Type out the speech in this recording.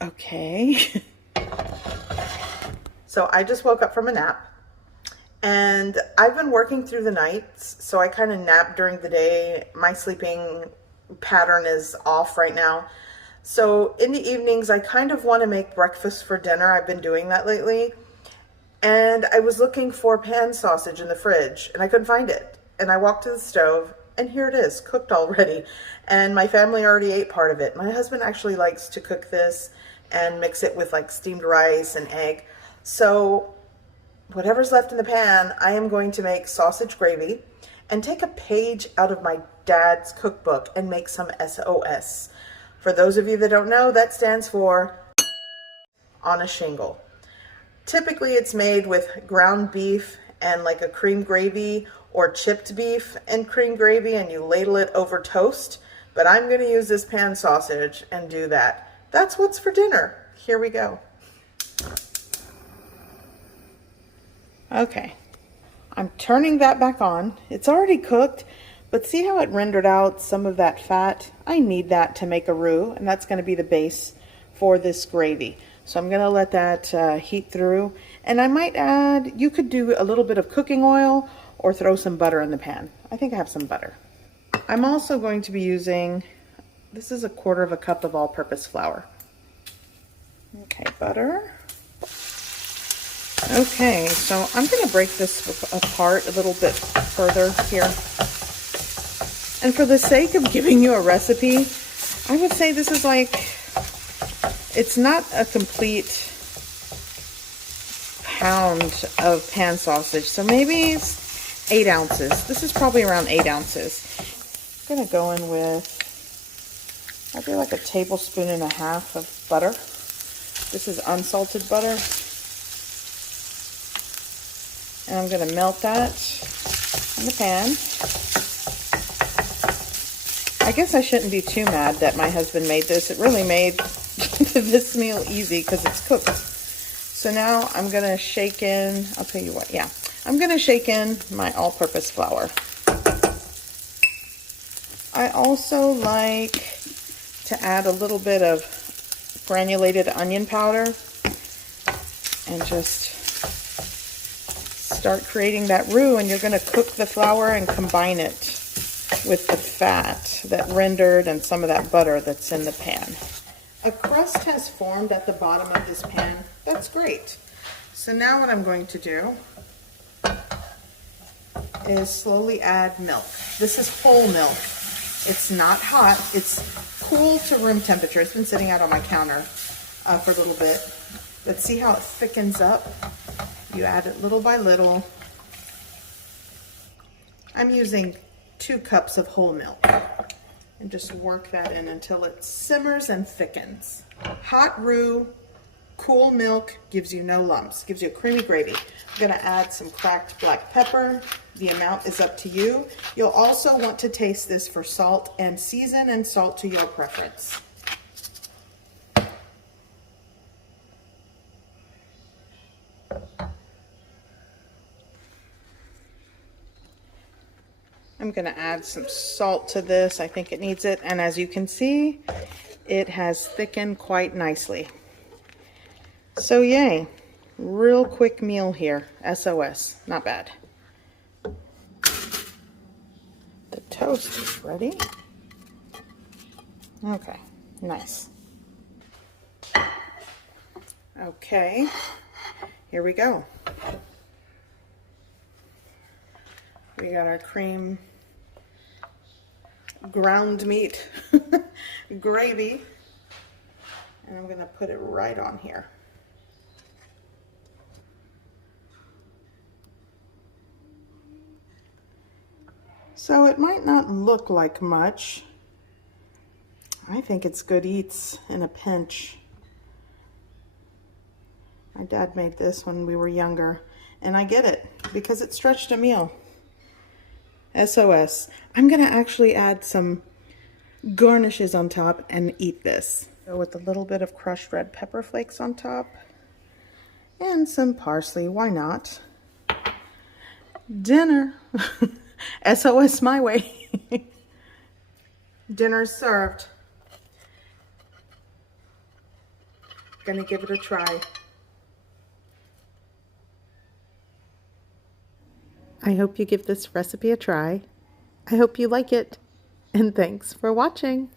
Okay. So I just woke up from a nap and I've been working through the nights. So I kind of nap during the day. My sleeping pattern is off right now. So in the evenings, I kind of want to make breakfast for dinner. I've been doing that lately. And I was looking for pan sausage in the fridge and I couldn't find it. And I walked to the stove and here it is, cooked already. And my family already ate part of it. My husband actually likes to cook this and mix it with like steamed rice and egg. So whatever's left in the pan, I am going to make sausage gravy and take a page out of my dad's cookbook and make some S.O.S. For those of you that don't know, that stands for on a shingle. Typically it's made with ground beef and like a cream gravy or chipped beef and cream gravy, and you ladle it over toast. But I'm going to use this pan sausage and do that. That's what's for dinner. Here we go. Okay, I'm turning that back on. It's already cooked, but see how it rendered out some of that fat? I need that to make a roux, and that's going to be the base for this gravy. So I'm going to let that heat through, and I might add, you could do a little bit of cooking oil or throw some butter in the pan. I think I have some butter. I'm also going to be using, this is 1/4 cup of all-purpose flour. Okay, butter. Okay, so I'm going to break this apart a little bit further here. And for the sake of giving you a recipe, I would say this is like, it's not a complete pound of pan sausage, so maybe it's 8 ounces. This is probably around 8 ounces. I'm going to go in with, I feel like 1.5 tablespoons of butter. This is unsalted butter. And I'm going to melt that in the pan. I guess I shouldn't be too mad that my husband made this. It really made this meal easy because it's cooked. So now I'm going to shake in, I'll tell you what, yeah. I'm going to shake in my all-purpose flour. I also like to add a little bit of granulated onion powder and just start creating that roux, and you're going to cook the flour and combine it with the fat that rendered and some of that butter that's in the pan. A crust has formed at the bottom of this pan. That's great. So now what I'm going to do is slowly add milk. This is whole milk. It's not hot. It's cool to room temperature. It's been sitting out on my counter for a little bit. But see how it thickens up? You add it little by little. I'm using 2 cups of whole milk and just work that in until it simmers and thickens. Hot roux, cool milk gives you no lumps, gives you a creamy gravy. I'm gonna add some cracked black pepper. The amount is up to you. You'll also want to taste this for salt and season and salt to your preference. I'm going to add some salt to this. I think it needs it. And as you can see, it has thickened quite nicely. So yay, real quick meal here. S.O.S. Not bad. The toast is ready. Okay, nice. Okay, here we go. We got our cream ground meat gravy, and I'm going to put it right on here. So it might not look like much. I think it's good eats in a pinch. My dad made this when we were younger, and I get it because it stretched a meal. S.O.S. I'm going to actually add some garnishes on top and eat this. So with a little bit of crushed red pepper flakes on top and some parsley, why not? Dinner. S.O.S. my way. Dinner's served. gonna give it a try. I hope you give this recipe a try. I hope you like it, and thanks for watching.